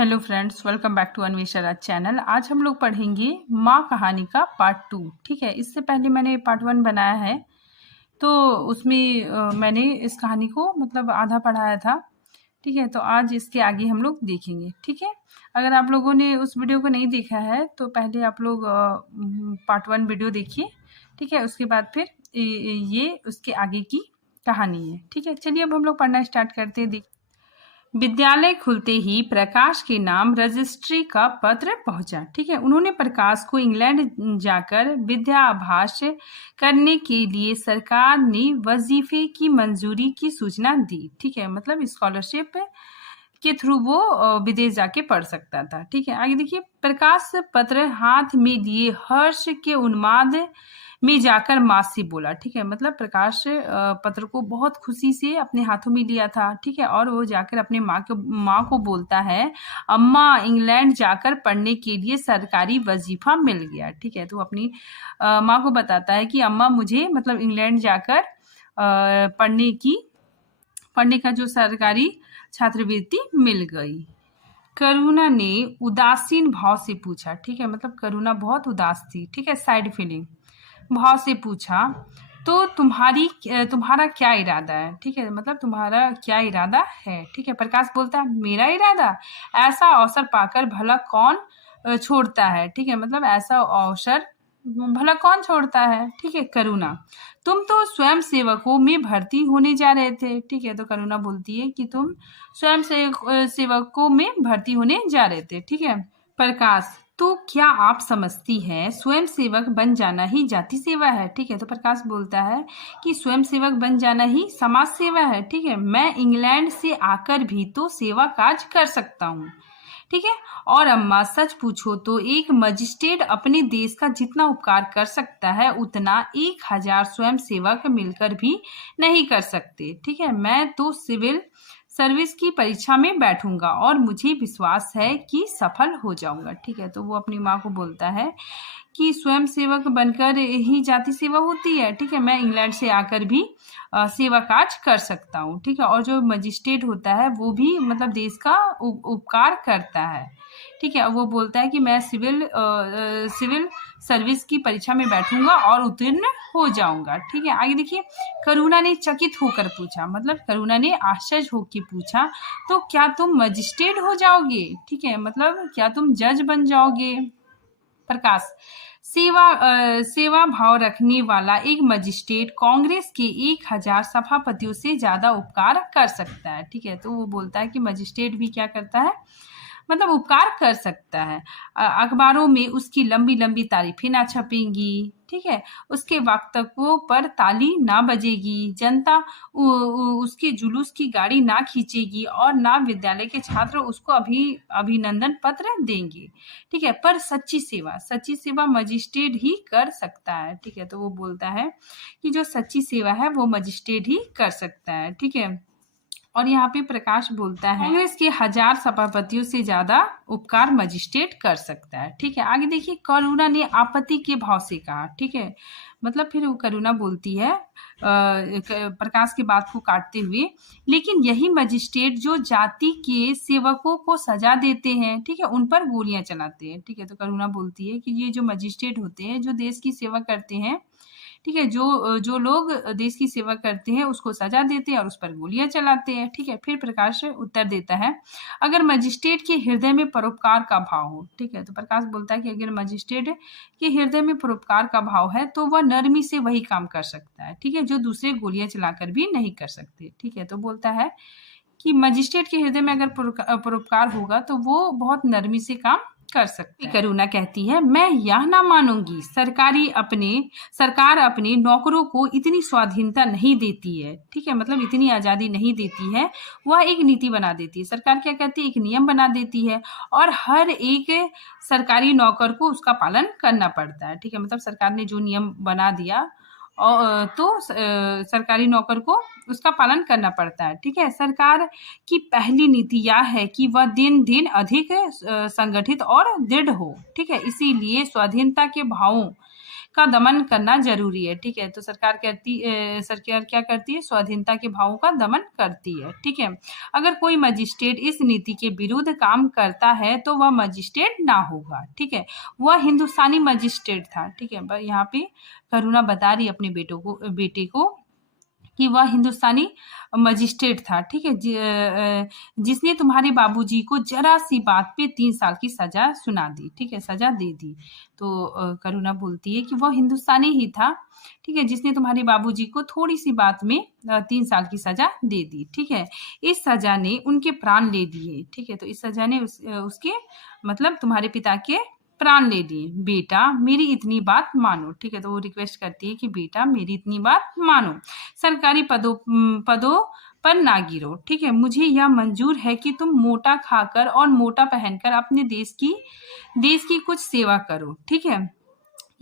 Hello friends, welcome back to Anvesha Raj channel. आज हम लोग पढ़ेंगे माँ कहानी का पार्ट 2। ठीक है, इससे पहले मैंने पार्ट 1 बनाया है, तो उसमें मैंने इस कहानी को मतलब आधा पढ़ाया था। ठीक है, तो आज इसके आगे हम लोग देखेंगे। ठीक है, अगर आप लोगों ने उस वीडियो को नहीं देखा है तो पहले आप लोग पार्ट 1 वीडियो देखिए। ठीक है, उसके बाद फिर ये उसके आगे की कहानी है। ठीक है, चलिए अब हम लोग पढ़ना स्टार्ट करते हैं। विद्यालय खुलते ही प्रकाश के नाम रजिस्ट्री का पत्र पहुंचा। ठीक है, उन्होंने प्रकाश को इंग्लैंड जाकर विद्याभ्यास करने के लिए सरकार ने वजीफे की मंजूरी की सूचना दी। ठीक है, मतलब स्कॉलरशिप के थ्रू वो विदेश जाके पढ़ सकता था। ठीक है, आगे देखिए, प्रकाश पत्र हाथ में लिए हर्ष के उन्माद में जाकर माँ से बोला। ठीक है, मतलब प्रकाश पत्र को बहुत खुशी से अपने हाथों में लिया था। ठीक है, और वो जाकर अपने माँ को बोलता है, अम्मा इंग्लैंड जाकर पढ़ने के लिए सरकारी वजीफा मिल गया। ठीक है, तो अपनी माँ को बताता है कि अम्मा मुझे मतलब इंग्लैंड जाकर पढ़ने का जो सरकारी छात्रवृत्ति मिल गई। करुणा ने उदासीन भाव से पूछा। ठीक है, मतलब करुणा बहुत उदास थी। ठीक है, साइड फीलिंग भाव से पूछा, तो तुम्हारा क्या इरादा है? ठीक है, मतलब तुम्हारा क्या इरादा है? ठीक है, प्रकाश बोलता है, मेरा इरादा ऐसा अवसर पाकर भला कौन छोड़ता है? ठीक है, मतलब ऐसा अवसर भला कौन छोड़ता है? ठीक है, करुणा, तुम तो स्वयं सेवकों में भर्ती होने जा रहे थे। ठीक है, तो करुणा बोलती है कि तुम स्वयं सेवकों में भर्ती होने जा रहे थे। ठीक है, प्रकाश, तो क्या आप समझती हैं स्वयं सेवक बन जाना ही जाति सेवा है? ठीक है, तो प्रकाश बोलता है कि स्वयं सेवक बन जाना ही समाज सेवा है। ठीक है, मैं इंग्लैंड से आकर भी तो सेवा काज कर सकता हूँ। ठीक है, और अम्मा सच पूछो तो एक मजिस्ट्रेट अपने देश का जितना उपकार कर सकता है उतना 1000 स्वयं सेवक मिलकर भी नहीं कर सकते। ठीक है, मैं तो सिविल सर्विस की परीक्षा में बैठूंगा और मुझे विश्वास है कि सफल हो जाऊंगा। ठीक है, तो वो अपनी माँ को बोलता है कि स्वयं सेवक बनकर ही जाति सेवा होती है। ठीक है, मैं इंग्लैंड से आकर भी सेवा काज कर सकता हूँ। ठीक है, और जो मजिस्ट्रेट होता है वो भी मतलब देश का उपकार करता है। ठीक है, वो बोलता है कि मैं सिविल सर्विस की परीक्षा में बैठूंगा और उत्तीर्ण हो जाऊंगा। ठीक है, आगे देखिए, करुणा ने चकित होकर पूछा, मतलब करुणा ने आश्चर्य होकर पूछा, तो क्या तुम मजिस्ट्रेट हो जाओगे? ठीक है, मतलब क्या तुम जज बन जाओगे? प्रकाश, सेवा भाव रखने वाला एक मजिस्ट्रेट कांग्रेस के 1000 सभापतियों से ज्यादा उपकार कर सकता है। ठीक है, तो वो बोलता है कि मजिस्ट्रेट भी क्या करता है, मतलब उपकार कर सकता है। अखबारों में उसकी लंबी लंबी तारीफें ना छपेंगी। ठीक है, उसके वक्तव्यों पर ताली ना बजेगी, जनता उसके जुलूस की गाड़ी ना खींचेगी और ना विद्यालय के छात्र उसको अभिनंदन पत्र देंगे। ठीक है, पर सच्ची सेवा मजिस्ट्रेट ही कर सकता है। ठीक है, तो वो बोलता है कि जो सच्ची सेवा है वो मजिस्ट्रेट ही कर सकता है। ठीक है, और यहाँ पे प्रकाश बोलता है कांग्रेस के 1000 सभापतियों से ज्यादा उपकार मजिस्ट्रेट कर सकता है। ठीक है, आगे देखिए, करुणा ने आपत्ति के भाव से कहा। ठीक है, मतलब फिर वो करुणा बोलती है प्रकाश की बात को काटते हुए, लेकिन यही मजिस्ट्रेट जो जाति के सेवकों को सजा देते हैं, ठीक है, उन पर गोलियां चलाते हैं। ठीक है, तो करुणा बोलती है कि ये जो मजिस्ट्रेट होते हैं जो देश की सेवा करते हैं, ठीक है, जो लोग देश की सेवा करते हैं उसको सजा देते हैं और उस पर गोलियां चलाते हैं। ठीक है, फिर प्रकाश उत्तर देता है, अगर मजिस्ट्रेट के हृदय में परोपकार का भाव हो। ठीक है, तो प्रकाश बोलता है कि अगर मजिस्ट्रेट के हृदय में परोपकार का भाव है तो वह नरमी से वही काम कर सकता है। ठीक है, जो दूसरे गोलियां चलाकर भी नहीं कर सकते। ठीक है, तो बोलता है कि मजिस्ट्रेट के हृदय में अगर परोपकार होगा तो वो बहुत नरमी से काम कर सकते हैं। करुणा कहती है, मैं यह ना मानूंगी, सरकार अपने नौकरों को इतनी स्वाधीनता नहीं देती है। ठीक है, मतलब इतनी आजादी नहीं देती है, वह एक नीति बना देती है। सरकार क्या कहती है, एक नियम बना देती है और हर एक सरकारी नौकर को उसका पालन करना पड़ता है। ठीक है, मतलब सरकार ने जो नियम बना दिया और तो सरकारी नौकर को उसका पालन करना पड़ता है। ठीक है, सरकार की पहली नीति यह है कि वह दिन दिन अधिक संगठित और दृढ़ हो। ठीक है, इसीलिए स्वाधीनता के भावों का दमन करना जरूरी है। ठीक है, तो सरकार क्या करती है, स्वाधीनता के भावों का दमन करती है। ठीक है, अगर कोई मजिस्ट्रेट इस नीति के विरुद्ध काम करता है तो वह मजिस्ट्रेट ना होगा। ठीक है, वह हिंदुस्तानी मजिस्ट्रेट था। ठीक है, यहाँ पे करुणा बता रही अपने बेटे को कि वह हिंदुस्तानी मजिस्ट्रेट था। ठीक है, जिसने तुम्हारे बाबूजी को जरा सी बात पे 3 साल की सजा सुना दी। ठीक है, सजा दे दी। तो करुणा बोलती है कि वह हिंदुस्तानी ही था। ठीक है, जिसने तुम्हारे बाबूजी को थोड़ी सी बात में 3 साल की सजा दे दी। ठीक है, इस सजा ने उनके प्राण ले लिए। ठीक है, तो इस सजा ने उसके मतलब तुम्हारे पिता के प्राण ले लिए। बेटा मेरी इतनी बात मानो। ठीक है, तो वो रिक्वेस्ट करती है कि बेटा मेरी इतनी बात मानो, सरकारी पदों पर ना गिरो। ठीक है, मुझे यह मंजूर है कि तुम मोटा खाकर और मोटा पहनकर अपने देश की कुछ सेवा करो। ठीक है,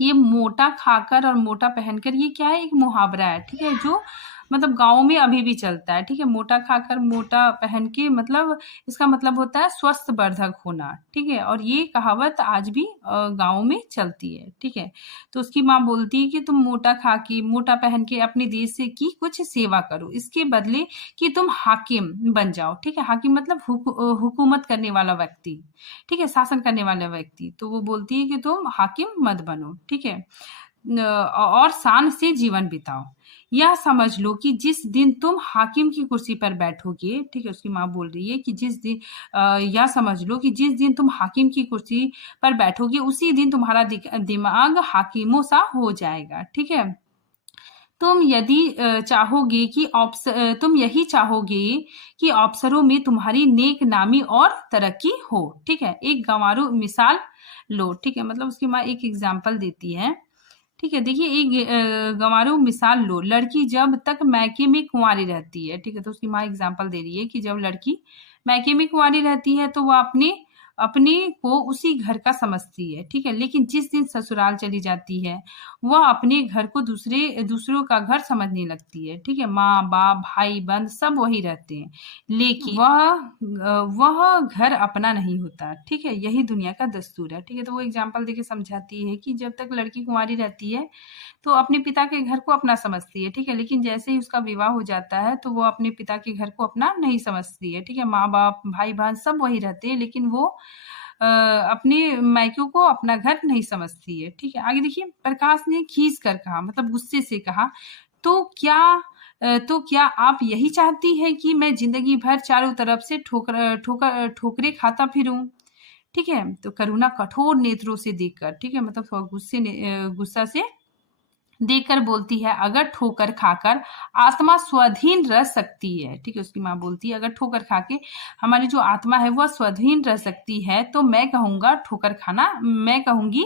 ये मोटा खाकर और मोटा पहनकर ये क्या है, एक मुहावरा है। ठीक है, जो मतलब गाँव में अभी भी चलता है। ठीक है, मोटा खाकर मोटा पहन के मतलब इसका मतलब होता है स्वस्थ वर्धक होना। ठीक है, और ये कहावत आज भी गाँव में चलती है। ठीक है, तो उसकी माँ बोलती है कि तुम मोटा खा के मोटा पहन के अपने देश से की कुछ सेवा करो, इसके बदले कि तुम हाकिम बन जाओ। ठीक है, हाकिम मतलब हुकूमत करने वाला व्यक्ति। ठीक है, शासन करने वाला व्यक्ति। तो वो बोलती है कि तुम हाकिम मत बनो। ठीक है, और शान से जीवन बिताओ। यह समझ लो कि जिस दिन तुम हाकिम की कुर्सी पर बैठोगे। ठीक है, उसकी माँ बोल रही है कि यह समझ लो कि जिस दिन तुम हाकिम की कुर्सी पर बैठोगे उसी दिन तुम्हारा दिमाग हाकिमों सा हो जाएगा। ठीक है, तुम यही चाहोगे कि अफसरों में तुम्हारी नेक नामी और तरक्की हो। ठीक है, एक गंवारू मिसाल लो। ठीक है, मतलब उसकी माँ एक एग्जाम्पल देती है। ठीक है, देखिए एक गंवारू मिसाल लो। लड़की जब तक मैके में कुंवारी रहती है। ठीक है, तो उसकी माँ एग्जाम्पल दे रही है कि जब लड़की मैके में कुंवारी रहती है तो वह अपने को उसी घर का समझती है। ठीक है, लेकिन जिस दिन ससुराल चली जाती है वह अपने घर को दूसरों का घर समझने लगती है। ठीक है, माँ बाप भाई बंद सब वही रहते हैं, लेकिन वह घर अपना नहीं होता। ठीक है, यही दुनिया का दस्तूर है। ठीक है, तो वो एग्जाम्पल देके समझाती है कि जब तक लड़की कुंवारी रहती है तो अपने पिता के घर को अपना समझती है। ठीक है, लेकिन जैसे ही उसका विवाह हो जाता है तो वो अपने पिता के घर को अपना नहीं समझती है। ठीक है, माँ बाप भाई बहन सब वही रहते हैं, लेकिन वो अपने मायके को अपना घर नहीं समझती है। ठीक है, आगे देखिए, प्रकाश ने खींच कर कहा, मतलब गुस्से से कहा, तो क्या आप यही चाहती है कि मैं जिंदगी भर चारों तरफ से ठोकरे खाता फिरूं? ठीक है, तो करुणा कठोर नेत्रों से देखकर, ठीक है, मतलब थोड़ा गुस्सा से देखकर बोलती है, अगर ठोकर खाकर आत्मा स्वाधीन रह सकती है। ठीक है, उसकी माँ बोलती है अगर ठोकर खा के हमारी जो आत्मा है वह स्वाधीन रह सकती है तो मैं कहूंगी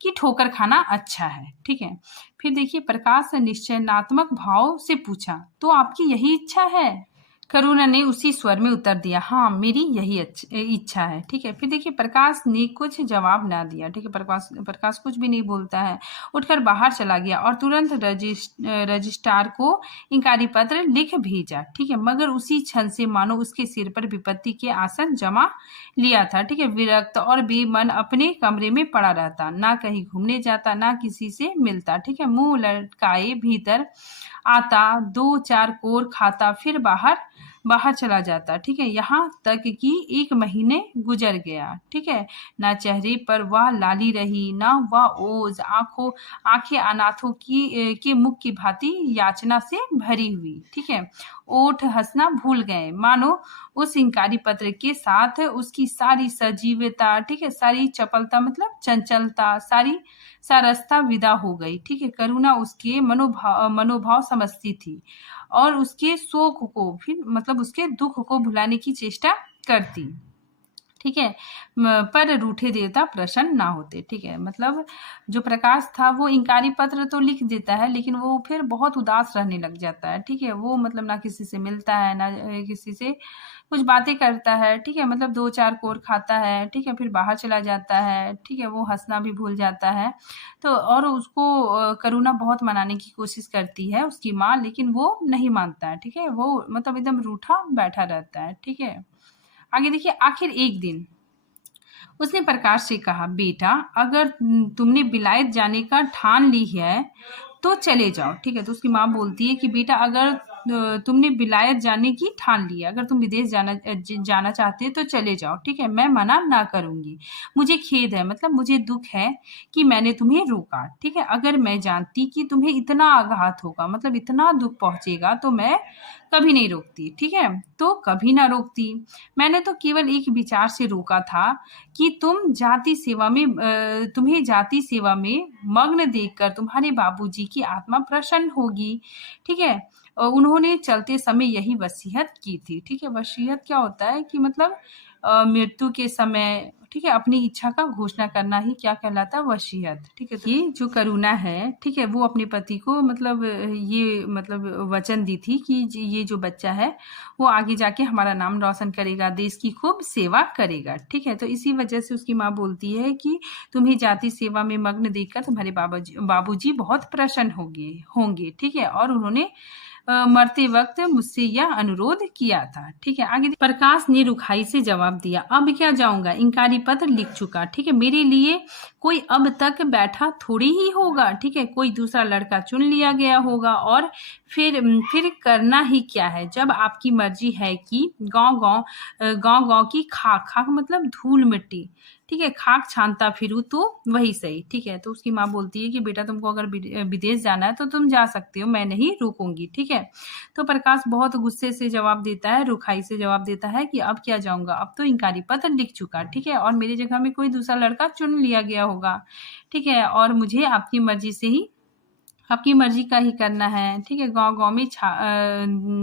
कि ठोकर खाना अच्छा है। ठीक है, फिर देखिए, प्रकाश ने निश्चयनात्मक भाव से पूछा, तो आपकी यही इच्छा है? करुणा ने उसी स्वर में उत्तर दिया, हाँ मेरी यही इच्छा है। ठीक है, फिर देखिए, प्रकाश ने कुछ जवाब ना दिया। ठीक है, प्रकाश कुछ भी नहीं बोलता है, उठकर बाहर चला गया और तुरंत रजिस्ट्रार को इंकारी पत्र लिख भेजा। ठीक है, मगर उसी क्षण से मानो उसके सिर पर विपत्ति के आसन जमा लिया था। ठीक है, विरक्त और बेमन अपने कमरे में पड़ा रहता, ना कहीं घूमने जाता ना किसी से मिलता। ठीक है, मुंह लटकाए भीतर आता, 2-4 कोर खाता, फिर बाहर चला जाता। ठीक है, यहाँ तक कि 1 महीने गुजर गया। ठीक है, ना चेहरे पर वह लाली रही ना वह ओज, आंखें अनाथों के मुख की भांति याचना से भरी हुई। ठीक है, ओठ हंसना भूल गए, मानो उस इंकारी पत्र के साथ उसकी सारी सजीवता, ठीक है, सारी चपलता मतलब चंचलता, सारी सारस्ता विदा हो गई। ठीक है, करुणा उसके मनोभाव समझती थी और उसके शोक को फिर मतलब उसके दुख को भुलाने की चेष्टा करती। ठीक है, पर रूठे देवता प्रसन्न ना होते। ठीक है, मतलब जो प्रकाश था वो इंकारी पत्र तो लिख देता है लेकिन वो फिर बहुत उदास रहने लग जाता है। ठीक है, वो मतलब ना किसी से मिलता है ना किसी से कुछ बातें करता है। ठीक है, मतलब 2-4 कोर खाता है। ठीक है, फिर बाहर चला जाता है। ठीक है, वो हंसना भी भूल जाता है। तो और उसको करुणा बहुत मनाने की कोशिश करती है उसकी माँ, लेकिन वो नहीं मानता है। ठीक है, वो मतलब एकदम रूठा बैठा रहता है। ठीक है, आगे देखिए, आखिर एक दिन उसने प्रकाश से कहा, बेटा अगर तुमने विलायत जाने का ठान ली है तो चले जाओ। ठीक है, तो उसकी माँ बोलती है कि बेटा अगर तुमने विलायत जाने की ठान ली है, अगर तुम विदेश जाना चाहते हो तो चले जाओ। ठीक है, मैं मना ना करूंगी। मुझे खेद है, मतलब मुझे दुख है कि मैंने तुम्हें रोका। ठीक है, अगर मैं जानती कि तुम्हें इतना आघात होगा, मतलब इतना दुख पहुंचेगा, तो मैं कभी नहीं रोकती। ठीक है, तो कभी ना रोकती। मैंने तो केवल एक विचार से रोका था कि तुम्हें जाति सेवा में मग्न देखकर तुम्हारे बाबूजी की आत्मा प्रसन्न होगी। ठीक है, उन्होंने चलते समय यही वसीयत की थी। ठीक है, वसीयत क्या होता है कि मतलब मृत्यु के समय, ठीक है, अपनी इच्छा का घोषणा करना ही क्या कहलाता है, वसीयत। ठीक है, तो ये जो करुणा है, ठीक है, वो अपने पति को मतलब ये मतलब वचन दी थी कि ये जो बच्चा है वो आगे जाके हमारा नाम रोशन करेगा, देश की खूब सेवा करेगा। ठीक है, तो इसी वजह से उसकी माँ बोलती है कि तुम्हें जाति सेवा में मग्न देखकर तुम्हारे बाबूजी बहुत प्रसन्न होंगे। ठीक है, और उन्होंने मरते वक्त मुझसे यह अनुरोध किया था। ठीक है, आगे प्रकाश ने रुखाई से जवाब दिया, अब क्या जाऊंगा, इंकारी पत्र लिख चुका। ठीक है, मेरे लिए कोई अब तक बैठा थोड़ी ही होगा। ठीक है, कोई दूसरा लड़का चुन लिया गया होगा, और फिर करना ही क्या है, जब आपकी मर्जी है कि गांव की खाक मतलब धूल मिट्टी, ठीक है, खाक छानता फिरूं तो वही सही। ठीक है, तो उसकी माँ बोलती है कि बेटा तुमको अगर विदेश जाना है तो तुम जा सकते हो, मैं नहीं रोकूंगी। ठीक है, तो प्रकाश बहुत गुस्से से जवाब देता है, रुखाई से जवाब देता है कि अब क्या जाऊंगा, अब तो इंकारी पत्र लिख चुका। ठीक है, और मेरी जगह में कोई दूसरा लड़का चुन लिया गया होगा। ठीक है, और मुझे आपकी मर्जी का ही करना है। ठीक है, गांव में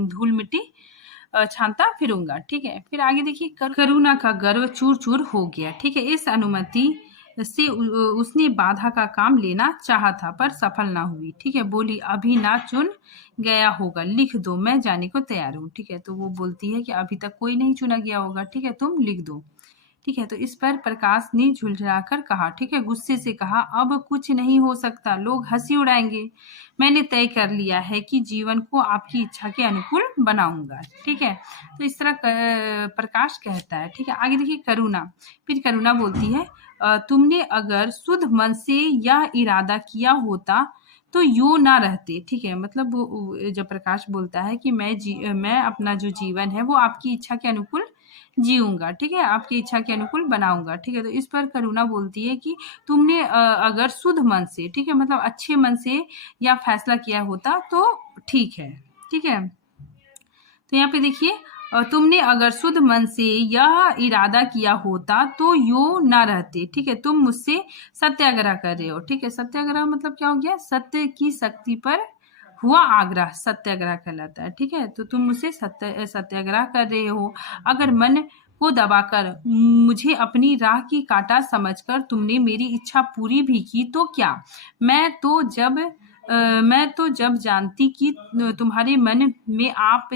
धूल मिट्टी छानता फिरूंगा। ठीक है, फिर आगे देखिए, करुणा का गर्व चूर चूर हो गया। ठीक है, इस अनुमति से उसने बाधा का काम लेना चाहा था पर सफल ना हुई। ठीक है, बोली, अभी ना चुन गया होगा, लिख दो, मैं जाने को तैयार हूँ। ठीक है, तो वो बोलती है कि अभी तक कोई नहीं चुना गया होगा। ठीक है, तुम लिख दो। ठीक है, तो इस पर प्रकाश ने झुलझुलाकर कहा, ठीक है, गुस्से से कहा, अब कुछ नहीं हो सकता, लोग हंसी उड़ाएंगे। मैंने तय कर लिया है कि जीवन को आपकी इच्छा के अनुकूल बनाऊंगा। ठीक है, तो इस तरह प्रकाश कहता है। ठीक है, आगे देखिए, फिर करुणा बोलती है, तुमने अगर शुद्ध मन से यह इरादा किया होता तो यूं ना रहते। ठीक है, मतलब वो जब प्रकाश बोलता है कि मैं अपना जो जीवन है वो आपकी इच्छा के अनुकूल जीऊंगा। ठीक है, आपकी इच्छा के अनुकूल बनाऊंगा। ठीक है, तो इस पर करुणा बोलती है कि तुमने अगर शुद्ध मन से, ठीक है, मतलब अच्छे मन से या फैसला किया होता तो ठीक है। ठीक है, तो यहाँ पे देखिए, तुमने अगर शुद्ध मन से यह इरादा किया होता तो यो ना रहते। ठीक है, तुम मुझसे सत्याग्रह कर रहे हो। ठीक है, सत्याग्रह मतलब क्या हो गया, सत्य की शक्ति पर हुआ आग्रह सत्याग्रह कहलाता है। ठीक है, तो तुम मुझसे सत्याग्रह कर रहे हो। अगर मन को दबाकर मुझे अपनी राह की कांटा समझकर तुमने मेरी इच्छा पूरी भी की तो क्या, मैं तो जब जानती कि तुम्हारे मन में आप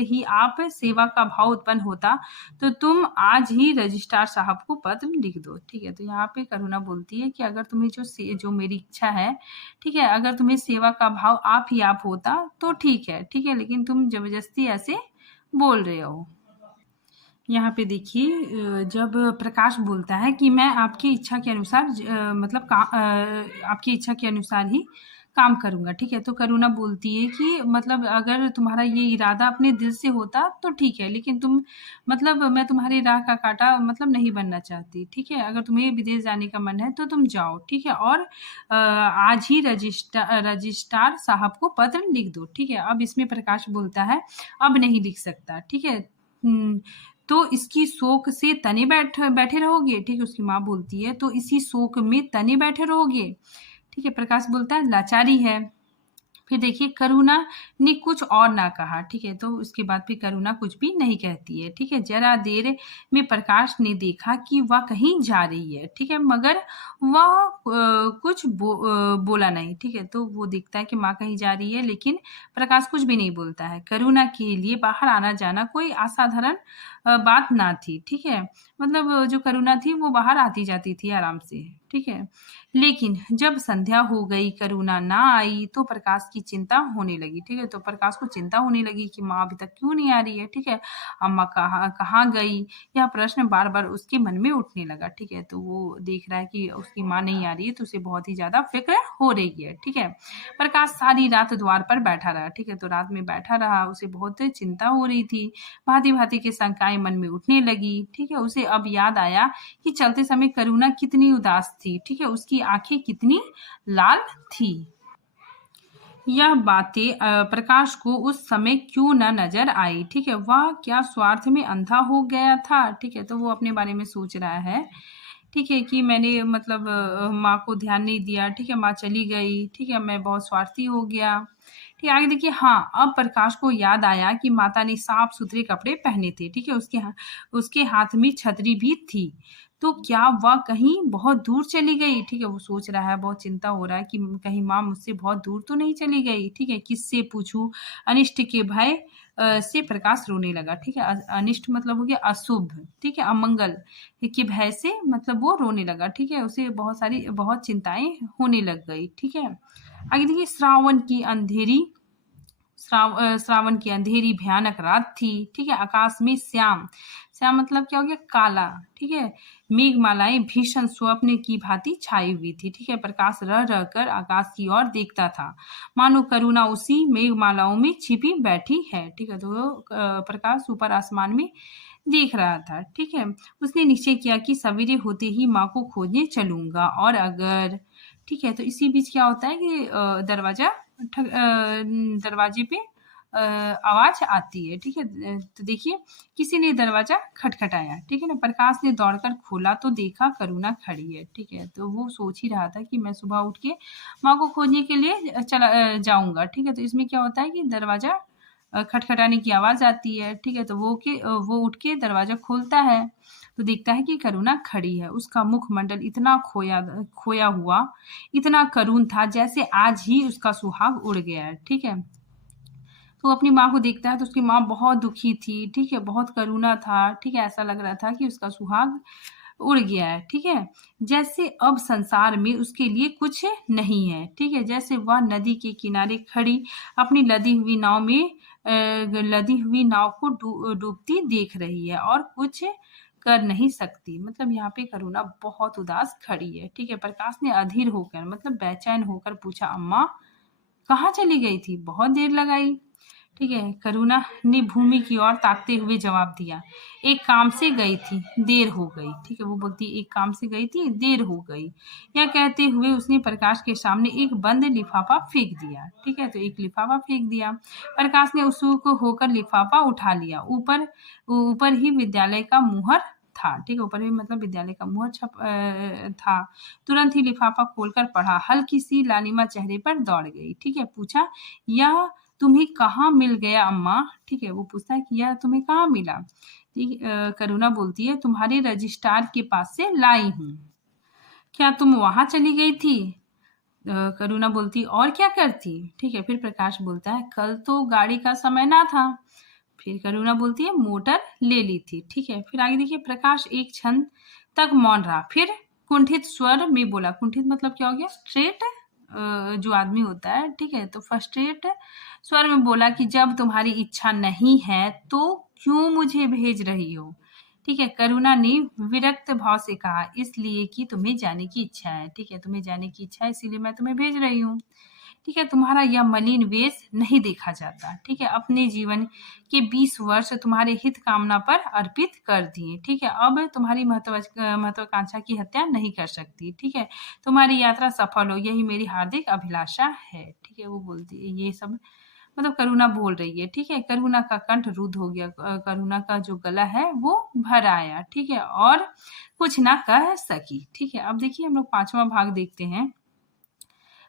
सेवा का भाव उत्पन्न होता तो तुम आज ही रजिस्ट्रार साहब को पत्र लिख दो। ठीक है, तो यहाँ पे करुणा बोलती है कि अगर तुम्हें जो मेरी इच्छा है, ठीक है, अगर तुम्हें सेवा का भाव आप होता तो ठीक है। ठीक है, लेकिन तुम जबरदस्ती ऐसे बोल रहे हो। यहाँ पे देखिए, जब प्रकाश बोलता है कि मैं आपकी इच्छा के अनुसार मतलब आपकी इच्छा के अनुसार ही काम करूंगा। ठीक है, तो करुणा बोलती है कि मतलब अगर तुम्हारा ये इरादा अपने दिल से होता तो ठीक है, लेकिन मैं तुम्हारी राह का कांटा मतलब नहीं बनना चाहती। ठीक है, अगर तुम्हें विदेश जाने का मन है तो तुम जाओ। ठीक है, और आज ही रजिस्ट्रार साहब को पत्र लिख दो। ठीक है, अब इसमें प्रकाश बोलता है, अब नहीं लिख सकता। ठीक है, तो इसकी शोक से तने बैठे रहोगे। ठीक है, उसकी माँ बोलती है, तो इसी शोक में तने बैठे रहोगे। ठीक है, प्रकाश बोलता है, लाचारी है। फिर देखिए, करुणा ने कुछ और ना कहा। ठीक है, तो उसके बाद फिर करुणा कुछ भी नहीं कहती है। ठीक है, जरा देर में प्रकाश ने देखा कि वह कहीं जा रही है। ठीक है, मगर वह कुछ बोला नहीं। ठीक है, तो वो देखता है कि माँ कहीं जा रही है, लेकिन प्रकाश कुछ भी नहीं बोलता है। करुणा के लिए बाहर आना जाना कोई असाधारण बात ना थी। ठीक है, मतलब जो करुणा थी वो बाहर आती जाती थी आराम से। ठीक है। लेकिन जब संध्या हो गई, करुणा ना आई, तो प्रकाश की चिंता होने लगी। ठीक है, तो प्रकाश को चिंता होने लगी कि माँ अभी तक क्यों नहीं आ रही है। ठीक है, अम्मा कहाँ कहाँ गई, यह प्रश्न बार बार उसके मन में उठने लगा। ठीक है, तो वो देख रहा है कि उसकी माँ नहीं आ रही है, तो उसे बहुत ही ज्यादा फिक्र हो रही है। ठीक है, प्रकाश सारी रात द्वार पर बैठा रहा। ठीक है, तो रात में बैठा रहा, उसे बहुत चिंता हो रही थी। भांति भांति की शंकाएं मन में उठने लगी। ठीक है, उसे अब याद आया कि चलते समय करुणा कितनी उदास थी। ठीक है, उसकी आंखें कितनी लाल थी। यह बातें प्रकाश को उस समय क्यों न नजर आई। ठीक है, वह क्या स्वार्थ में अंधा हो गया था। ठीक है, तो वो अपने बारे में सोच रहा है। ठीक है, कि मैंने मतलब माँ को ध्यान नहीं दिया। ठीक है, माँ चली गई। ठीक है, मैं बहुत स्वार्थी हो गया। ठीक है, आगे देखिए। हाँ, अब प्रकाश को याद आया कि माता ने साफ सुथरे कपड़े पहने थे। ठीक है, उसके हाथ में छतरी भी थी। तो क्या वह कहीं बहुत दूर चली गई। ठीक है, वो सोच रहा है, बहुत चिंता हो रहा है कि कहीं माँ मुझसे बहुत दूर तो नहीं चली गई। ठीक है, किससे पूछूं। अनिष्ट के भय से प्रकाश रोने लगा। ठीक है, अनिष्ट मतलब हो गया अशुभ। ठीक है, अमंगल के भय से मतलब वो रोने लगा। ठीक है, उसे बहुत चिंताएं होने लग गई। ठीक है, आगे देखिए। श्रावण की अंधेरी भयानक रात थी। ठीक है, आकाश में श्याम श्याम मतलब क्या हो गया, काला। ठीक है, मेघमालाएं भीषण स्वप्न की भांति छाई हुई थी। ठीक है, प्रकाश रह रह कर आकाश की ओर देखता था, मानो करुणा उसी मेघमालाओं में छिपी बैठी है। ठीक है, तो प्रकाश ऊपर आसमान में देख रहा था। ठीक है, उसने निश्चय किया कि सवेरे होते ही माँ को खोजने चलूंगा। और अगर ठीक है, तो इसी बीच क्या होता है कि दरवाजे पे आवाज आती है। ठीक है, तो देखिए किसी ने दरवाजा खटखटाया। ठीक है ना, प्रकाश ने दौड़कर खोला तो देखा करुणा खड़ी है। ठीक है, तो वो सोच ही रहा था कि मैं सुबह उठ के माँ को खोजने के लिए चला जाऊंगा। ठीक है, तो इसमें क्या होता है कि दरवाजा खटखटाने की आवाज आती है। ठीक है, तो वो उठ के दरवाजा खोलता है, तो देखता है कि करुणा खड़ी है। उसका मुखमंडल इतना खोया खोया हुआ, इतना करुण था, जैसे आज ही उसका सुहाग उड़ गया है। ठीक है, तो वो अपनी माँ को देखता है, तो उसकी माँ बहुत दुखी थी। ठीक है, बहुत करुणा था। ठीक है, ऐसा लग रहा था कि उसका सुहाग उड़ गया है। ठीक है, जैसे अब संसार में उसके लिए कुछ नहीं है। ठीक है, जैसे वह नदी के किनारे खड़ी अपनी लदी हुई नाव को डूबती देख रही है और कुछ कर नहीं सकती। मतलब यहाँ पे करुणा बहुत उदास खड़ी है। ठीक है, प्रकाश ने अधीर होकर मतलब बेचैन होकर पूछा, अम्मा कहाँ चली गई थी, बहुत देर लगाई। ठीक है, करुणा ने भूमि की ओर ताकते हुए जवाब दिया, एक काम से गई थी, देर हो गई। ठीक है, वो बोलती एक काम से गई थी, देर हो गई। यह कहते हुए उसने प्रकाश के सामने एक बंद लिफाफा फेंक दिया। ठीक है, तो एक लिफाफा फेंक दिया। प्रकाश ने उत्सुक होकर लिफाफा उठा लिया। ऊपर ऊपर ही विद्यालय का मुहर था। ठीक है, ऊपर भी मतलब विद्यालय का मुहर था। तुरंत ही लिफाफा खोलकर पढ़ा, हल्की सी लालिमा चेहरे पर दौड़ गई। ठीक है, पूछा, यह तुम्हें कहाँ मिल गया अम्मा। ठीक है, वो पूछता है कि यह तुम्हें कहाँ मिला। ठीक, करुणा बोलती है, तुम्हारे रजिस्ट्रार के पास से लाई हूँ। क्या तुम वहां चली गई थी। करुणा बोलती, और क्या करती। ठीक है, फिर प्रकाश बोलता है, कल तो गाड़ी का समय ना था। फिर करुणा बोलती है, मोटर ले ली थी। ठीक है, फिर आगे देखिए। प्रकाश एक क्षण तक मौन रहा, फिर कुंठित स्वर में बोला। कुंठित मतलब क्या हो गया, स्ट्रेट जो आदमी होता है। ठीक है, तो फ्रस्ट्रेट स्वर में बोला कि जब तुम्हारी इच्छा नहीं है तो क्यों मुझे भेज रही हो। ठीक है, करुणा ने विरक्त भाव से कहा, इसलिए कि तुम्हें जाने की इच्छा है। ठीक है, तुम्हें जाने की इच्छा है, इसीलिए मैं तुम्हें भेज रही हूँ। ठीक है, तुम्हारा यह मलिन वेश नहीं देखा जाता। ठीक है, अपने जीवन के 20 वर्ष तुम्हारे हित कामना पर अर्पित कर दिए। ठीक है, अब तुम्हारी महत्वाकांक्षा की हत्या नहीं कर सकती। ठीक है, तुम्हारी यात्रा सफल हो, यही मेरी हार्दिक अभिलाषा है। ठीक है, वो बोलती है ये सब मतलब करुणा बोल रही है। ठीक है, करुणा का कंठ रुद्ध हो गया, करुणा का जो गला है वो भर आया। ठीक है, और कुछ ना कह सकी। ठीक है, अब देखिए हम लोग 5वां भाग देखते हैं।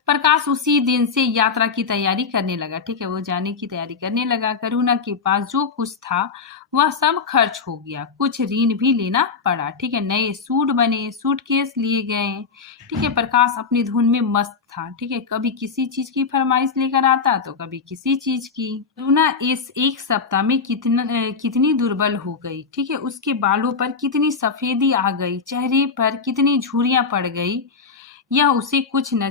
प्रकाश उसी दिन से यात्रा की तैयारी करने लगा, ठीक है, वो जाने की तैयारी करने लगा। करुणा के पास जो कुछ था वह सब खर्च हो गया, कुछ ऋण भी लेना पड़ा, ठीक है। नए सूट बने, सूटकेस लिए गए, ठीक है। प्रकाश अपनी धुन में मस्त था, ठीक है, कभी किसी चीज की फरमाइश लेकर आता तो कभी किसी चीज की। करुणा इस एक सप्ताह में कितनी दुर्बल हो गई, ठीक है, उसके बालों पर कितनी सफेदी आ गई, चेहरे पर कितनी झुर्रियां पड़ गई, यह उसे कुछ ना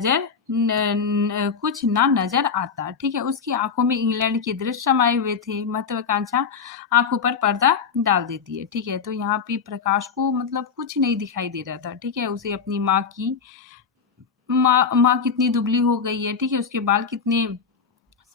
नजर आता, ठीक है। उसकी आंखों में इंग्लैंड के दृश्य समाये हुए थे। महत्वाकांक्षा आंखों पर पर्दा डाल देती है, ठीक है। तो यहाँ पे प्रकाश को मतलब कुछ नहीं दिखाई दे रहा था, ठीक है। उसे अपनी माँ कितनी दुबली हो गई है, ठीक है, उसके बाल कितने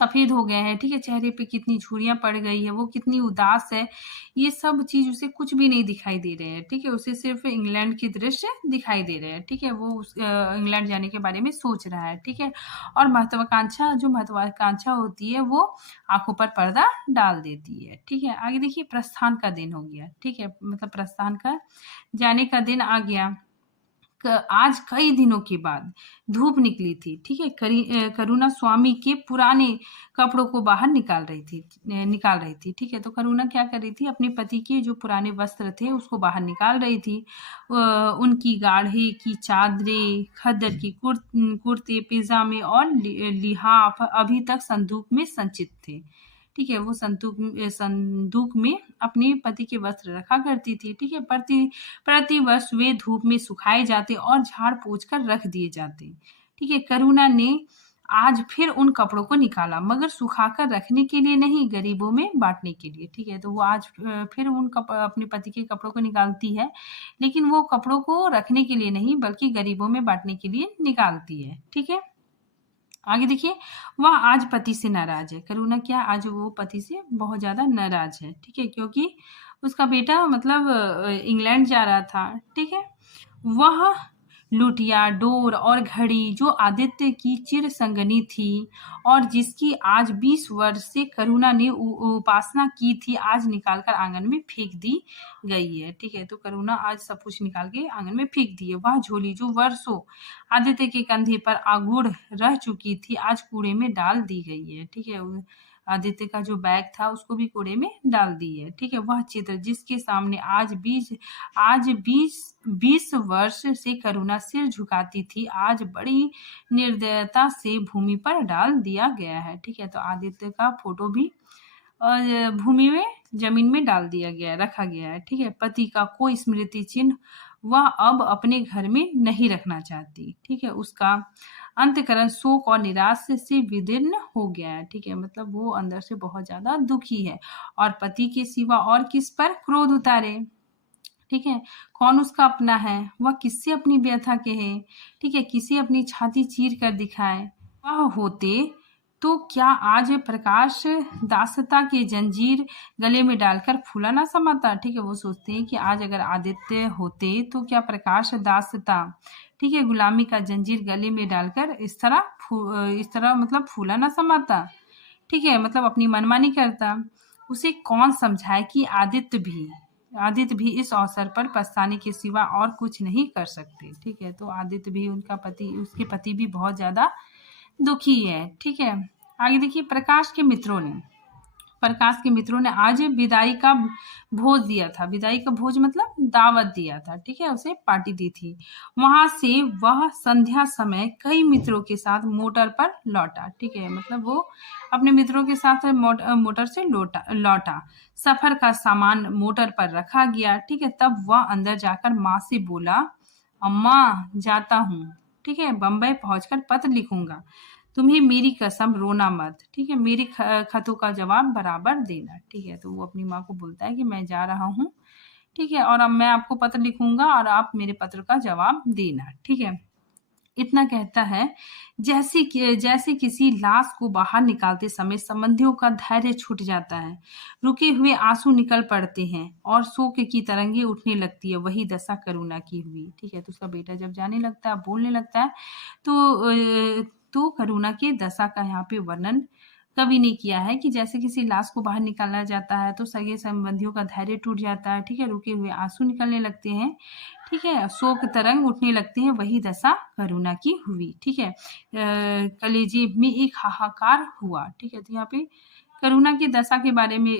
सफेद हो गए हैं, ठीक है, चेहरे पे कितनी झुर्रियां पड़ गई है, वो कितनी उदास है, ये सब चीज उसे कुछ भी नहीं दिखाई दे रहे हैं, ठीक है। उसे सिर्फ इंग्लैंड के दृश्य दिखाई दे रहे हैं, ठीक है। वो इंग्लैंड जाने के बारे में सोच रहा है, ठीक है। और महत्वाकांक्षा होती है वो आंखों पर पर्दा डाल देती है, ठीक है। आगे देखिए, प्रस्थान का दिन हो गया, ठीक है, मतलब प्रस्थान का जाने का दिन आ गया। आज कई दिनों के बाद धूप निकली थी, ठीक है। करुणा स्वामी के पुराने कपड़ों को बाहर निकाल रही थी, ठीक है। तो करुणा क्या कर रही थी, अपने पति के जो पुराने वस्त्र थे उसको बाहर निकाल रही थी। उनकी गाढ़े की चादरें, खद्दर की कुर्ते, पिजामे और लिहाफ अभी तक संदूक में संचित थे, ठीक है। वो संदूक में अपने पति के वस्त्र रखा करती थी, ठीक है। प्रति वर्ष वे धूप में सुखाए जाते और झाड़ पोंछ कर रख दिए जाते, ठीक है। करुणा ने आज फिर उन कपड़ों को निकाला, मगर सुखाकर रखने के लिए नहीं, गरीबों में बांटने के लिए, ठीक है। तो वो आज फिर अपने पति के कपड़ों को निकालती है, लेकिन वो कपड़ों को रखने के लिए नहीं बल्कि गरीबों में बांटने के लिए निकालती है, ठीक है। आगे देखिए, वह आज पति से नाराज है। करुणा क्या, आज वो पति से बहुत ज्यादा नाराज है, ठीक है, क्योंकि उसका बेटा मतलब इंग्लैंड जा रहा था, ठीक है। वह लुटिया, डोर और घड़ी जो आदित्य की चिर संगनी थी और जिसकी आज 20 वर्ष से करुणा ने उपासना की थी, आज निकालकर आंगन में फेंक दी गई है, ठीक है। तो करुणा आज सब कुछ निकाल के आंगन में फेंक दी है। वह झोली जो वर्षों आदित्य के कंधे पर आगुड़ रह चुकी थी, आज कूड़े में डाल दी गई है, ठीक है। आदित्य का जो बैग था उसको भी कूड़े में डाल दी है, ठीक है। वह चित्र जिसके सामने आज 20 वर्ष से करुणा सिर झुकाती थी, आज बड़ी निर्दयता से भूमि पर डाल दिया गया है, ठीक है। तो आदित्य का फोटो भी भूमि में, जमीन में डाल दिया गया है, रखा गया है, ठीक है। पति का कोई स्मृति चिन्ह वह अब अपने घर में नहीं रखना चाहती, ठीक है। उसका अंतकरण शोक और निराश से विदीर्ण हो गया है, ठीक है। मतलब वो अंदर से बहुत ज्यादा दुखी है और पति के सिवा और किस पर क्रोध उतारे, ठीक है। कौन उसका अपना है, वह किससे अपनी व्यथा कहे, ठीक है, किसे अपनी छाती चीर कर दिखाए। वह होते तो क्या आज प्रकाश दासता के जंजीर गले में डालकर फूला ना समाता, ठीक है। वो सोचते हैं कि आज अगर आदित्य होते तो क्या प्रकाश दासता, ठीक है, गुलामी का जंजीर गले में डालकर इस तरह मतलब फूला ना समाता, ठीक है, मतलब अपनी मनमानी करता। उसे कौन समझाए कि आदित्य भी इस अवसर पर पछताने के सिवा और कुछ नहीं कर सकते, ठीक है। तो आदित्य भी उसके पति भी बहुत ज्यादा दुखी है, ठीक है। आगे देखिए, प्रकाश के मित्रों ने आज विदाई का भोज दिया था। विदाई का भोज मतलब दावत दिया था, ठीक है, उसे पार्टी दी थी। वहां से वह संध्या समय कई मित्रों के साथ मोटर पर लौटा, ठीक है, मतलब वो अपने मित्रों के साथ मोटर से लौटा। सफर का सामान मोटर पर रखा गया, ठीक है। तब वह अंदर जाकर माँ से बोला, अम्मा जाता हूँ, ठीक है, बम्बई पहुंचकर पत्र लिखूंगा, तुम्हें मेरी कसम रोना मत, ठीक है, मेरे खतों का जवाब बराबर देना, ठीक है। तो वो अपनी माँ को बोलता है कि मैं जा रहा हूँ, ठीक है, और अब मैं आपको पत्र लिखूंगा और आप मेरे पत्र का जवाब देना, ठीक है। इतना कहता है जैसे किसी लाश को बाहर निकालते समय संबंधियों का धैर्य छूट जाता है, रुके हुए आंसू निकल पड़ते हैं और शोक की तरंगे उठने लगती है, वही दशा करुणा की हुई, ठीक है। तो उसका बेटा जब जाने लगता है, बोलने लगता है, तो करुणा के दशा का यहाँ पे वर्णन कवि ने किया है कि जैसे किसी लाश को बाहर निकाला जाता है तो सगे संबंधियों का धैर्य टूट जाता है, ठीक है, रुके हुए आंसू निकलने लगते हैं, ठीक है, शोक तरंग उठने लगते हैं, वही दशा करुणा की हुई, ठीक है। कलेजे में एक हाहाकार हुआ, ठीक है। तो यहाँ पे करुणा की दशा के बारे में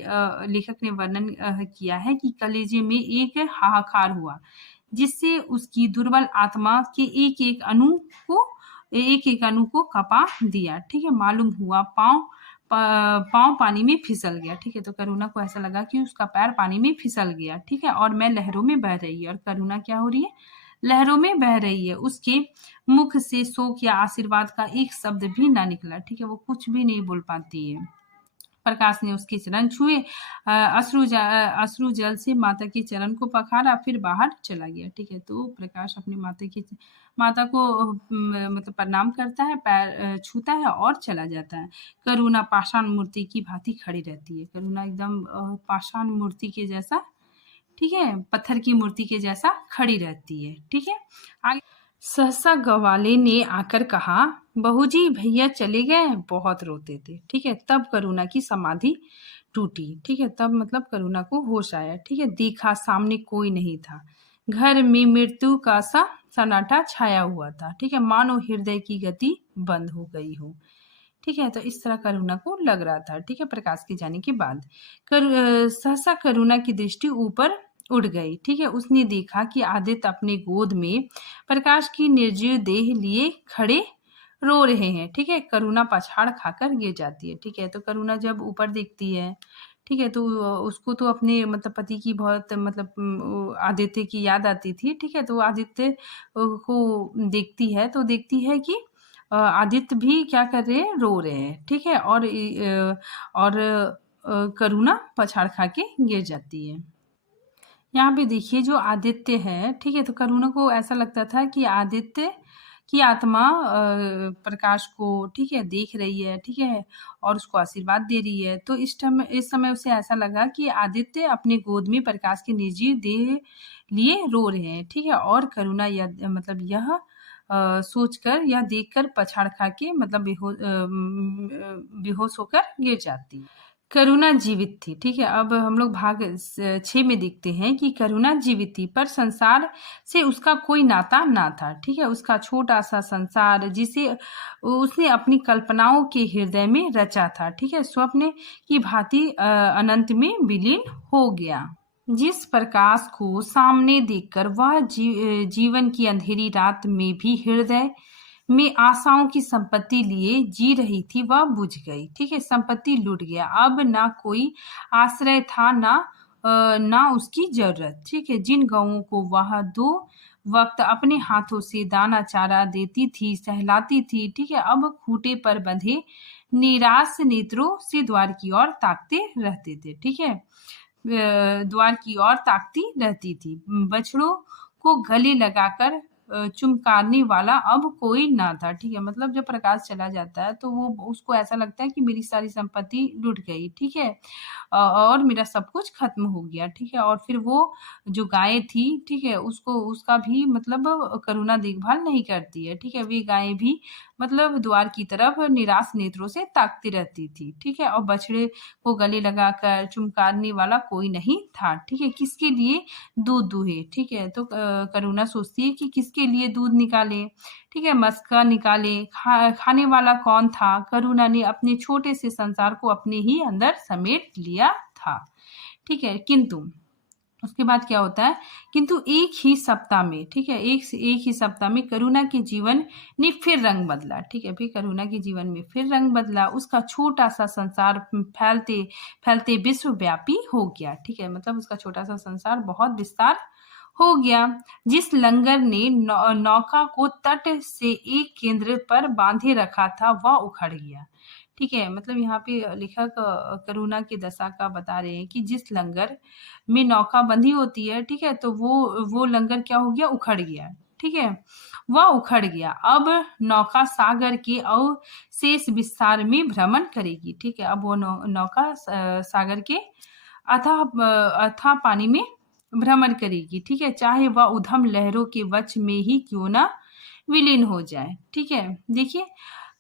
लेखक ने वर्णन किया है कि कलेजे में एक हाहाकार हुआ, जिससे उसकी दुर्बल आत्मा के एक एक अणु को कपा दिया, ठीक है। मालूम हुआ पाँव पानी में फिसल गया, ठीक है। तो करुणा को ऐसा लगा कि उसका पैर पानी में फिसल गया, ठीक है, और मैं लहरों में बह रही है। और करुणा क्या हो रही है? लहरों में बह रही है। उसके मुख से शोक या आशीर्वाद का एक शब्द भी ना निकला, ठीक है, वो कुछ भी नहीं बोल पाती है। प्रकाश ने उसके चरण छुए, अश्रु जल से माता के चरण को पखारा, फिर बाहर चला गया, ठीक है। तो प्रकाश अपनी माता को मतलब प्रणाम करता है, पैर छूता है और चला जाता है। करुणा पाषाण मूर्ति की भांति खड़ी रहती है। करुणा एकदम पाषाण मूर्ति के जैसा, ठीक है, पत्थर की मूर्ति के जैसा खड़ी रहती है, ठीक है। आगे सहसा गवाले ने आकर कहा, बहूजी भैया चले गए, बहुत रोते थे, ठीक है। तब करुणा की समाधि टूटी, ठीक है, तब मतलब करुणा को होश आया, ठीक है। देखा सामने कोई नहीं था, घर में मृत्यु का सा सन्नाटा छाया हुआ था, ठीक है, मानो हृदय की गति बंद हो गई हो, ठीक है। तो इस तरह करुणा को लग रहा था, ठीक है, प्रकाश के जाने के बाद। सहसा करुणा की दृष्टि ऊपर उड़ गई, ठीक है। उसने देखा कि आदित्य अपने गोद में प्रकाश की निर्जीव देह लिए खड़े रो रहे हैं, ठीक है। करुणा पछाड़ खाकर गिर जाती है, ठीक है। तो करुणा जब ऊपर देखती है, ठीक है, तो उसको तो अपने मतलब पति की बहुत मतलब आदित्य की याद आती थी, ठीक है। तो आदित्य को देखती है तो देखती है कि आदित्य भी क्या कर रहे हैं, रो रहे हैं, ठीक है। और करुणा पछाड़ खा के गिर जाती है। यहाँ पे देखिए जो आदित्य है, ठीक है, तो करुणा को ऐसा लगता था कि आदित्य की आत्मा प्रकाश को, ठीक है, देख रही है, ठीक है, और उसको आशीर्वाद दे रही है। तो इस समय उसे ऐसा लगा कि आदित्य अपने गोद में प्रकाश के निर्जीव देह लिए रो रहे हैं, ठीक है। और करुणा यह सोचकर या देखकर पछाड़ खा के मतलब बेहोश होकर गिर जाती है। करुणा जीवित थी, ठीक है। अब हम लोग भाग 6 में देखते हैं कि करुणा जीवित थी, पर संसार से उसका कोई नाता ना था, ठीक है। उसका छोटा सा संसार जिसे उसने अपनी कल्पनाओं के हृदय में रचा था, ठीक है, स्वप्न की भांति अनंत में विलीन हो गया। जिस प्रकाश को सामने देखकर वह जीवन की अंधेरी रात में भी हृदय में आशाओं की संपत्ति लिए जी रही थी, वह बुझ गई, ठीक है। संपत्ति लूट गया, अब ना कोई आश्रय था, ना उसकी जरूरत, ठीक है। जिन गौओं को वह 2 वक्त अपने हाथों से दाना चारा देती थी, सहलाती थी, ठीक है, अब खूंटे पर बंधे निराश नेत्रों से द्वार की ओर ताकते रहते थे, ठीक है, द्वार की ओर ताकती रहती थी। बछड़ों को गले लगाकर चुमकारने वाला अब कोई ना था, ठीक है। मतलब जब प्रकाश चला जाता है तो वो उसको ऐसा लगता है कि मेरी सारी संपत्ति लुट गई, ठीक है, और मेरा सब कुछ खत्म हो गया, ठीक है। और फिर वो जो गाय थी, ठीक है, उसका भी मतलब करुणा देखभाल नहीं करती है, ठीक है। वे गाय भी मतलब द्वार की तरफ निराश नेत्रों से ताकती रहती थी, ठीक है। और बछड़े को गले लगाकर चुमकारने वाला कोई नहीं था, ठीक है। किसके लिए दूध दूहे, ठीक है। तो करुणा सोचती है कि किसके लिए दूध निकाले, ठीक है, मस्का निकाले, खाने वाला कौन था। करुणा ने अपने छोटे से संसार को अपने ही अंदर समेट लिया था, ठीक है। किंतु उसके बाद क्या होता है, किंतु एक ही सप्ताह में, ठीक है, एक ही सप्ताह में करुणा के जीवन ने फिर रंग बदला, ठीक है। फिर करुणा के जीवन में फिर रंग बदला, उसका छोटा सा संसार फैलते फैलते विश्वव्यापी हो गया, ठीक है। मतलब उसका छोटा सा संसार बहुत विस्तार हो गया। जिस लंगर ने नौका को तट से एक केंद्र पर बांधे रखा था वह उखड़ गया, ठीक है। मतलब यहाँ पे लेखक करुणा की दशा का बता रहे हैं कि जिस लंगर में नौका बंधी होती है, ठीक है, तो वो लंगर क्या हो गया, उखड़ गया, ठीक है, वह उखड़ गया। अब नौका सागर के अवशेष विस्तार में भ्रमण करेगी, ठीक है। अब वो नौका सागर के अथाह पानी में भ्रमण करेगी, ठीक है, चाहे वह उधम लहरों के वश में ही क्यों ना विलीन हो जाए, ठीक है। देखिए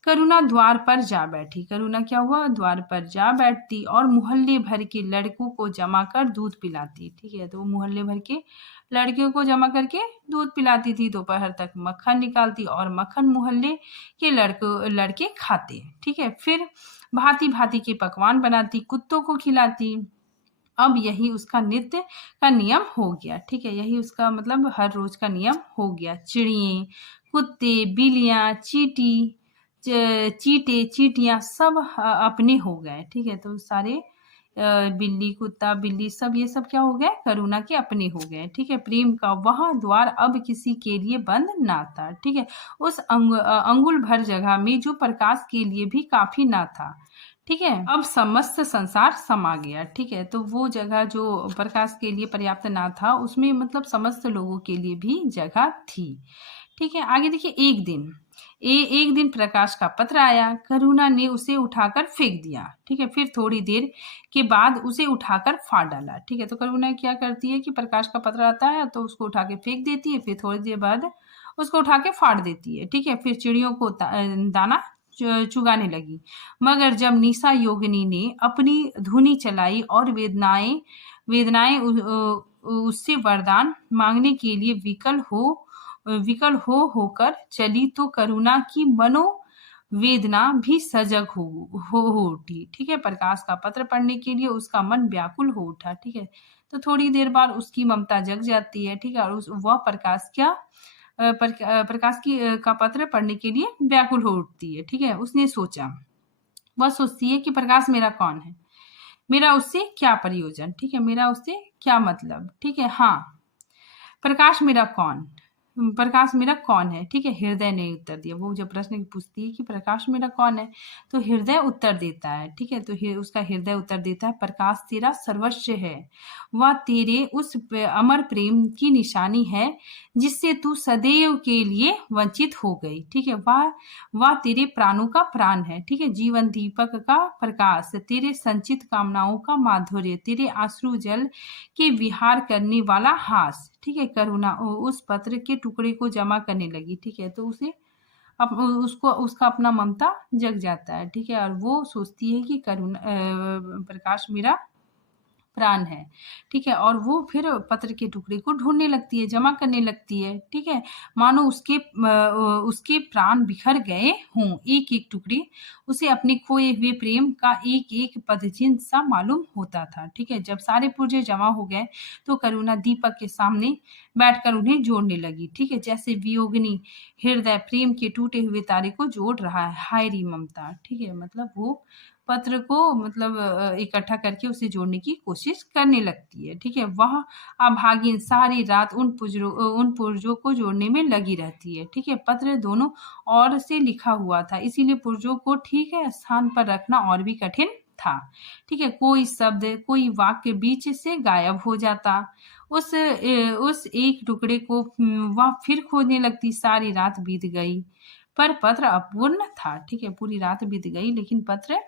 करुणा द्वार पर जा बैठी। करुणा क्या हुआ, द्वार पर जा बैठती और मोहल्ले भर के लड़कों को जमा कर दूध पिलाती। ठीक है, तो मोहल्ले भर के लड़कियों को जमा करके दूध पिलाती थी। दोपहर तक मक्खन निकालती और मक्खन मोहल्ले के लड़के खाते। ठीक है, फिर भांति भांति के पकवान बनाती, कुत्तों को खिलाती। अब यही उसका नित्य का नियम हो गया। ठीक है, यही उसका मतलब हर रोज का नियम हो गया। चिड़िए, कुत्ते, बिल्लियाँ, चींटे, चींटियाँ सब अपने हो गए। ठीक है, तो सारे बिल्ली, कुत्ता, बिल्ली सब ये सब क्या हो गए, करुणा के अपने हो गए। ठीक है, प्रेम का वह द्वार अब किसी के लिए बंद ना था। ठीक है, उस अंगुल भर जगह में जो प्रकाश के लिए भी काफी ना था। ठीक है, अब समस्त संसार समा गया। ठीक है, तो वो जगह जो प्रकाश के लिए पर्याप्त ना था उसमें मतलब समस्त लोगों के लिए भी जगह थी। ठीक है, आगे देखिए। एक दिन प्रकाश का पत्र आया। करुणा ने उसे उठाकर फेंक दिया। ठीक है, फिर थोड़ी देर के बाद उसे उठाकर फाड़ डाला। ठीक है, तो करुणा क्या करती है कि प्रकाश का पत्र आता है तो उसको उठा के फेंक देती है, फिर थोड़ी देर बाद उसको उठा के फाड़ देती है। ठीक है, फिर चिड़ियों को दाना चुगाने लगी। मगर जब निशा योगिनी ने अपनी धुनी चलाई और वेदनाएं उससे वरदान मांगने के लिए विकल होकर चली तो करुणा की वेदना भी सजग हो उठी। ठीक है, प्रकाश का पत्र पढ़ने के लिए उसका मन व्याकुल हो उठा। ठीक है, तो थोड़ी देर बाद उसकी ममता जग जाती है। ठीक है, और वह प्रकाश का पत्र पढ़ने के लिए व्याकुल हो उठती है। ठीक है, उसने सोचा, वह सोचती है कि प्रकाश मेरा कौन है, मेरा उससे क्या प्रयोजन। ठीक है, मेरा उससे क्या मतलब। ठीक है, हाँ, प्रकाश मेरा कौन है। ठीक है, हृदय ने उत्तर दिया। वो जब प्रश्न पूछती है कि प्रकाश मेरा कौन है तो हृदय उत्तर देता है। ठीक है, तो उसका हृदय उत्तर देता है, प्रकाश तेरा सर्वस्व है। वह तेरे उस अमर प्रेम की निशानी है जिससे तू सदैव के लिए वंचित हो गई। ठीक है, वह तेरे प्राणों का प्राण है। ठीक है, जीवन दीपक का प्रकाश, तेरे संचित कामनाओं का माधुर्य, तेरे आंसू जल के विहार करने वाला हास। ठीक है, करुणा उस पत्र के टुकड़े को जमा करने लगी। ठीक है, तो उसको उसका अपना ममता जग जाता है। ठीक है, और वो सोचती है कि प्रकाश मेरा प्राण है। ठीक है, और वो फिर पत्र के टुकड़े को ढूंढने लगती है, जमा करने लगती है। ठीक है, मानो उसके प्राण बिखर गए हों। एक एक टुकड़े उसे अपने खोए हुए प्रेम का एक एक पदचिन्ह सा मालूम होता था। ठीक है, जब सारे पुर्जे जमा हो गए तो करुणा दीपक के सामने बैठकर उन्हें जोड़ने लगी। ठीक है, जैसे वियोगिनी हृदय प्रेम के टूटे हुए तारे को जोड़ रहा है। हाय री ममता। ठीक है, मतलब वो पत्र को मतलब इकट्ठा करके उसे जोड़ने की कोशिश करने लगती है। ठीक है, वह अभागिन सारी रात उन पुर्जों को जोड़ने में लगी रहती है। ठीक है, पत्र दोनों ओर से लिखा हुआ था, इसीलिए पुर्जों को ठीक है स्थान पर रखना और भी कठिन था। ठीक है, कोई शब्द, कोई वाक्य बीच से गायब हो जाता। उस एक टुकड़े को वह फिर खोजने लगती। सारी रात बीत गई पर पत्र अपूर्ण था। ठीक है, पूरी रात बीत गई लेकिन पत्र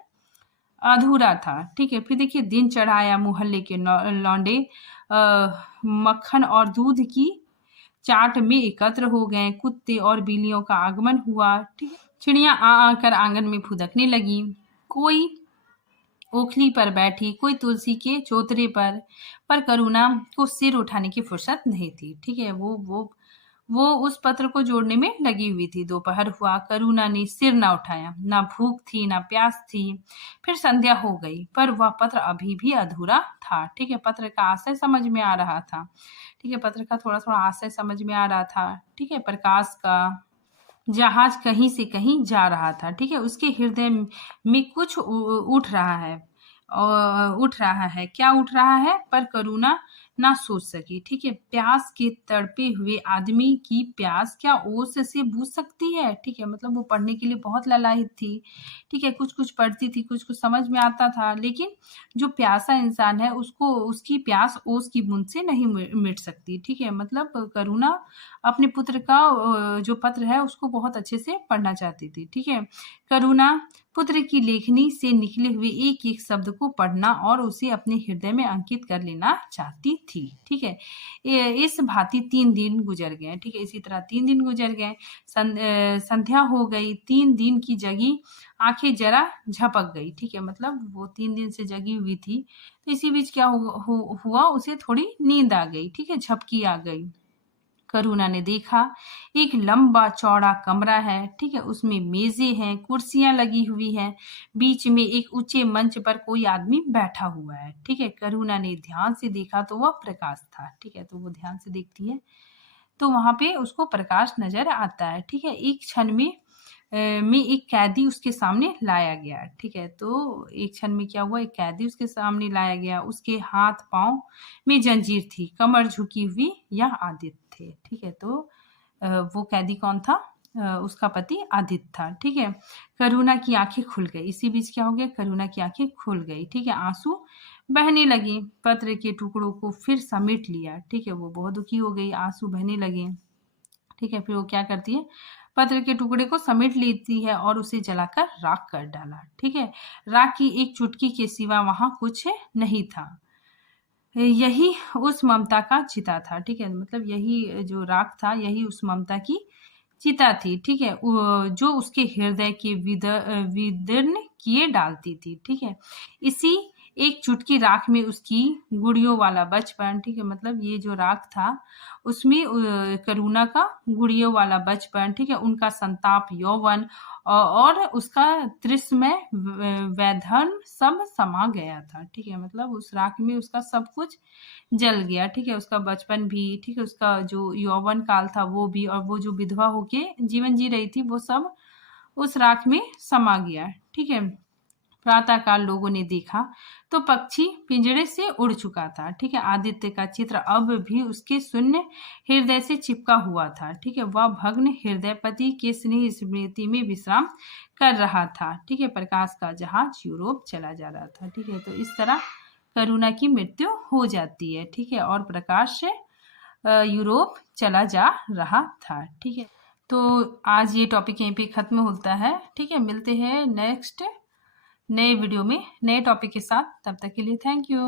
अधूरा था। ठीक है, फिर देखिए, दिन चढ़ाया। मोहल्ले के लौंडे मक्खन और दूध की चाट में एकत्र हो गए। कुत्ते और बिल्लियों का आगमन हुआ। ठीक है, चिड़ियां आकर आंगन में फुदकने लगी। कोई ओखली पर बैठी, कोई तुलसी के चौतरे पर करुणा को सिर उठाने की फुर्सत नहीं थी। ठीक है, वो उस पत्र को जोड़ने में लगी हुई थी। दोपहर हुआ, करुणा ने सिर ना उठाया। ना भूख थी, ना प्यास थी। फिर संध्या हो गई पर वह पत्र अभी भी अधूरा था। ठीक है, पत्र का आशय समझ में आ रहा था। ठीक है, पत्र का थोड़ा थोड़ा आशय समझ में आ रहा था। ठीक है, प्रकाश का जहाज कहीं से कहीं जा रहा था। ठीक है, उसके हृदय में कुछ उठ रहा है। क्या उठ रहा है पर करुणा ना सोच सकी। ठीक है, प्यास के तड़पे हुए आदमी की प्यास क्या ओस से बुझ सकती है। ठीक है, मतलब वो पढ़ने के लिए बहुत ललायित थी। ठीक है, कुछ कुछ पढ़ती थी, कुछ कुछ समझ में आता था, लेकिन जो प्यासा इंसान है उसको उसकी प्यास ओस की बूंद से नहीं मिट सकती। ठीक है, मतलब करुणा अपने पुत्र का जो पत्र है उसको बहुत अच्छे से पढ़ना चाहती थी। ठीक है, करुणा पुत्र की लेखनी से निकले हुए एक एक शब्द को पढ़ना और उसे अपने हृदय में अंकित कर लेना चाहती थी। ठीक है, इस भांति 3 दिन गुजर गए। ठीक है, इसी तरह 3 दिन गुजर गए। संध्या हो गई। 3 दिन की जगी आंखें जरा झपक गई। ठीक है, मतलब वो 3 दिन से जगी हुई थी, तो इसी बीच क्या हुआ, उसे थोड़ी नींद आ गई। ठीक है, झपकी आ गई। करुणा ने देखा एक लंबा चौड़ा कमरा है। ठीक है, उसमें मेजें हैं, कुर्सियां लगी हुई हैं, बीच में एक ऊंचे मंच पर कोई आदमी बैठा हुआ है। ठीक है, करुणा ने ध्यान से देखा तो वह प्रकाश था। ठीक है, तो वो ध्यान से देखती है तो वहां पे उसको प्रकाश नजर आता है। ठीक है, एक क्षण में एक कैदी उसके सामने लाया गया। ठीक है, तो एक क्षण में क्या हुआ, एक कैदी उसके सामने लाया गया। उसके हाथ पांव में जंजीर थी, कमर झुकी हुई। यह आदित्य थे। ठीक है, तो वो कैदी कौन था, उसका पति आदित्य था। ठीक है, करुणा की आंखें खुल गई। इसी बीच क्या हो गया, करुणा की आंखें खुल गई। ठीक है, आंसू बहने लगे। पत्र के टुकड़ों को फिर समेट लिया। ठीक है, वो बहुत दुखी हो गई, आंसू बहने लगे। ठीक है, फिर वो क्या करती है, पत्र के टुकड़े को समेट लेती है और उसे जलाकर राख कर डाला। ठीक है, राख की एक चुटकी के सिवा वहां कुछ नहीं था। यही उस ममता का चिता था। ठीक है, मतलब यही जो राख था, यही उस ममता की चिता थी। ठीक है, जो उसके हृदय के विदीर्ण किए डालती थी। ठीक है, इसी एक चुटकी राख में उसकी गुड़ियों वाला बचपन। ठीक है, मतलब ये जो राख था उसमें करुणा का गुड़ियों वाला बचपन। ठीक है, उनका संताप यौवन और उसका तृष्णमय वैधर्म सब समा गया था। ठीक है, मतलब उस राख में उसका सब कुछ जल गया। ठीक है, उसका बचपन भी, ठीक है, उसका जो यौवन काल था वो भी, और वो जो विधवा होके जीवन जी रही थी वो सब उस राख में समा गया। ठीक है, प्रातःकाल लोगों ने देखा तो पक्षी पिंजड़े से उड़ चुका था। ठीक है, आदित्य का चित्र अब भी उसके शून्य हृदय से चिपका हुआ था। ठीक है, वह भग्न हृदय पति के स्नेह स्मृति में विश्राम कर रहा था। ठीक है, प्रकाश का जहाज यूरोप चला जा रहा था। ठीक है, तो इस तरह करुणा की मृत्यु हो जाती है। ठीक है, और प्रकाश यूरोप चला जा रहा था। ठीक है, तो आज ये टॉपिक यहीं पे खत्म होता है। ठीक है, मिलते हैं नेक्स्ट नए वीडियो में नए टॉपिक के साथ। तब तक के लिए थैंक यू।